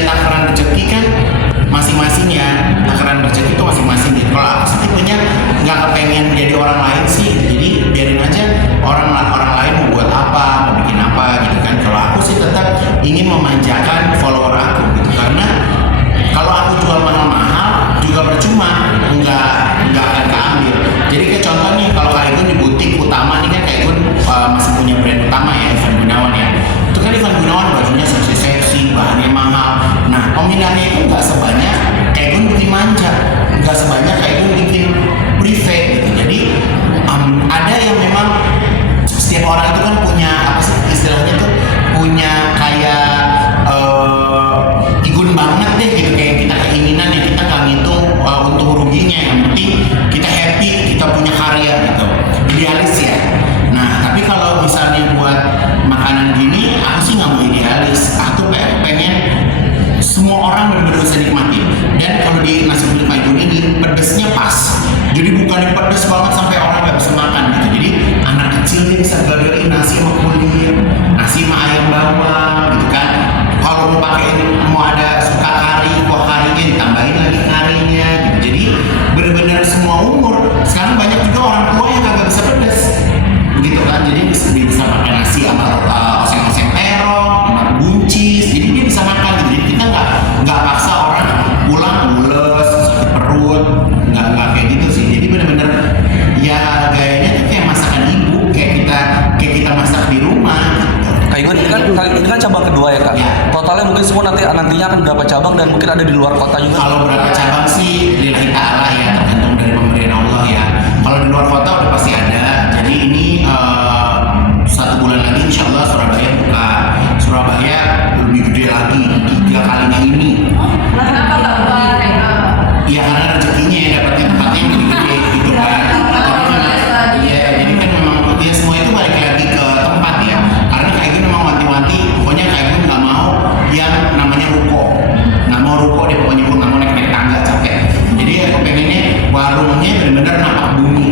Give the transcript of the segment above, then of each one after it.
ya takaran rezeki kan masing-masing ya, takaran rezeki itu masing-masing gitu. Kalau aku sih tipenya nggak kepengen jadi orang lain sih, jadi biarin aja orang lain mau buat apa, mau bikin apa gitu kan. Kalau aku sih tetap ingin memanjakan follower aku gitu, karena kalau aku jual mahal-mahal juga percuma, nggak akan keambil. Jadi kayak contoh nih, kalau Kak Igun di butik utama nih kan, Kak Igun masih punya brand utama ya, Ivan Gunawan ya. Itu kan Ivan Gunawan bajunya seksi-seksi, bahannya mahal. Nah peminatnya itu nggak sebanyak Kak Igun bikin manja, nggak sebanyak Kak Igun bikin private gitu. Jadi ada yang memang setiap orang itu kan punya apa sih istilahnya tuh, punya kayak Igun banget deh gitu, kayak kita keinginan yang kita nggak ngitung untung ruginya, yang penting kita happy, kita punya karya gitu, idealis ya. Nah tapi kalau misalnya buat makanan gini, aku sih nggak mau idealis, aku pengen semua orang benar-benar bisa nikmatin. Dan kalau di nasi kulit Kak Igun ini pedesnya pas, jadi bukan yang pedes banget sampai orang nggak bisa makan gitu. Jadi anak kecil dia bisa gadorin nasi sama kulit, nasi sama ayam bawang gitu kan. Kalau mau mau ada suka kari, kuah karinya ditambahin lagi karinya gitu. Jadi benar-benar semua umur. Sekarang banyak juga orang tua yang kagak bisa pedes gitu kan, jadi bisa makan nasi sama oseng-oseng terong, sama buncis, jadi dia bisa makan gitu. Jadi kita nggak paksa orang pulang mules, sakit perut, nggak kayak gitu sih. Jadi benar-benar ya gayanya tuh kayak masakan ibu, kayak kita masak di rumah. Kak Igun, ini kan cabang kedua ya Kak? Ya. Totalnya mungkin semua nantinya akan berapa cabang dan mungkin ada di luar kota juga? Kalau berapa cabang sih lillahi ta'ala ya, tergantung dari pemberian Allah ya. Kalau di luar kota udah pasti ada. Jadi ini 1 bulan lagi insya Allah Surabaya buka. Surabaya lebih gede lagi, 3 kalinya ini. Kenapa nggak buat Ya karena rezekinya ya, dapatnya tempatnya yang lebih gede gitu kan. Iya, jadi kan memang ya semua itu balik lagi ke tempat ya. Karena Kak Igun memang wanti-wanti, pokoknya Kak Igun nggak mau yang namanya ruko. Nggak mau ruko deh, pokoknya gue nggak mau naik tangga capek. Jadi aku pengennya warungnya benar-benar napak bumi.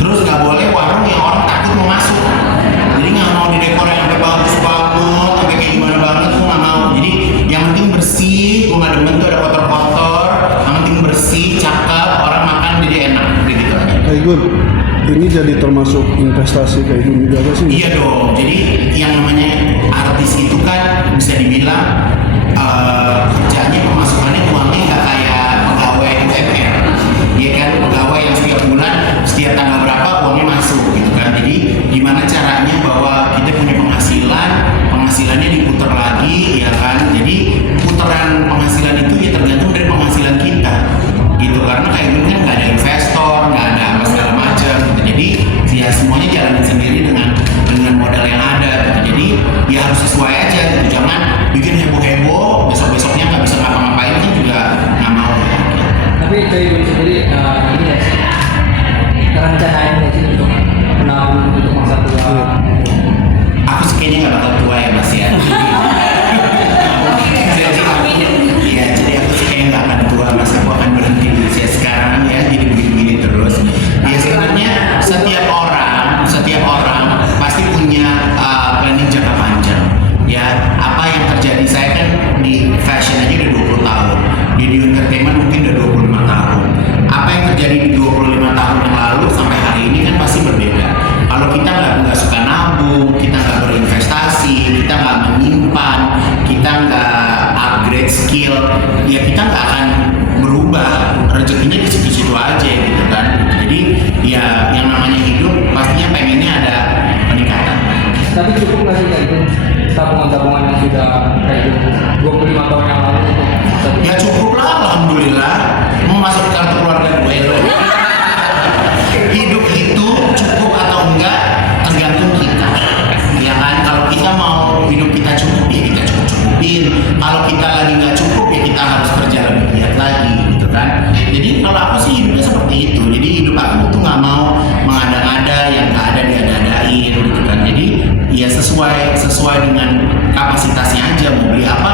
Terus nggak boleh warung yang orang takut mau masuk. Jadi nggak mau di dekor yang sampai bagus banget, sampai kayak gimana banget, gue nggak mau. Jadi yang penting bersih, gue nggak demen tuh ada kotor-kotor. Yang penting bersih, cakep, orang makan jadi enak, gitu aja. Kak Igun, ini jadi termasuk investasi Kak Igun juga gak sih? Iya dong. Jadi yang namanya artis itu kan bisa dibilang kerjanya, pemasukannya, uangnya nggak kayak pegawai UMR. Iya kan, pegawai yang setiap bulan, setiap tanggal berapa uangnya masuk gitu kan. Jadi gimana caranya bahwa kita punya penghasilannya diputar lagi ya kan. Jadi putaran penghasilan itu ya tergantung dari penghasilan kita gitu, karena kayak gini kan nggak ada investor, nggak ada apa segala macam gitu. Jadi ya semuanya jalanin sendiri dengan modal yang ada gitu. Jadi ya harus sesuai aja gitu, jangan bikin heboh-heboh besok-besoknya nggak bisa ngapa-ngapain, kan juga nggak mau ya. Tapi Kak Igun sendiri ini ya sih, rencanain nggak sih untuk menabung untuk masa tua? Aku sih kayaknya nggak bakal tua ya Mas ya. Jadi aku sih kayaknya nggak akan tua Mas, aku akan berhenti di usia sekarang ya, jadi begini-begini terus. Ya sebenarnya setiap orang pasti punya planning jangka panjang. Ya apa yang terjadi, saya kan di fashion aja udah 20 tahun, di entertainment mungkin udah 25 tahun. Apa yang terjadi di 25 tahun yang lalu sampai hari ini kan pasti berbeda. Kalau kita nggak suka nabung, kita nggak berinvestasi, kita nggak menyimpan, kita nggak upgrade skill, ya kita nggak akan berubah. Rezekinya di situ-situ aja gitu kan. Jadi ya yang namanya hidup pastinya pengennya ada peningkatan. Tapi cukup nggak sih Kak Igun tabungan-tabungan yang sudah Kak Igun 25 tahun yang lalu untuk masa tua? Ya cukup lah, alhamdulillah. Mau masuk kartu keluarga gue loh. Hidup itu cukup atau enggak tergantung kita. Ya kan, kalau kita mau hidup kita cukup ya kita cukupin. Kalau kita lagi nggak cukup ya kita harus kerja lebih giat lagi gitu kan. Jadi kalau aku sih hidupnya seperti itu. Jadi hidup aku tuh nggak mau mengada-ngada yang nggak ada diada-adain gitu kan. Jadi ya sesuai dengan kapasitasnya aja, mau beli apa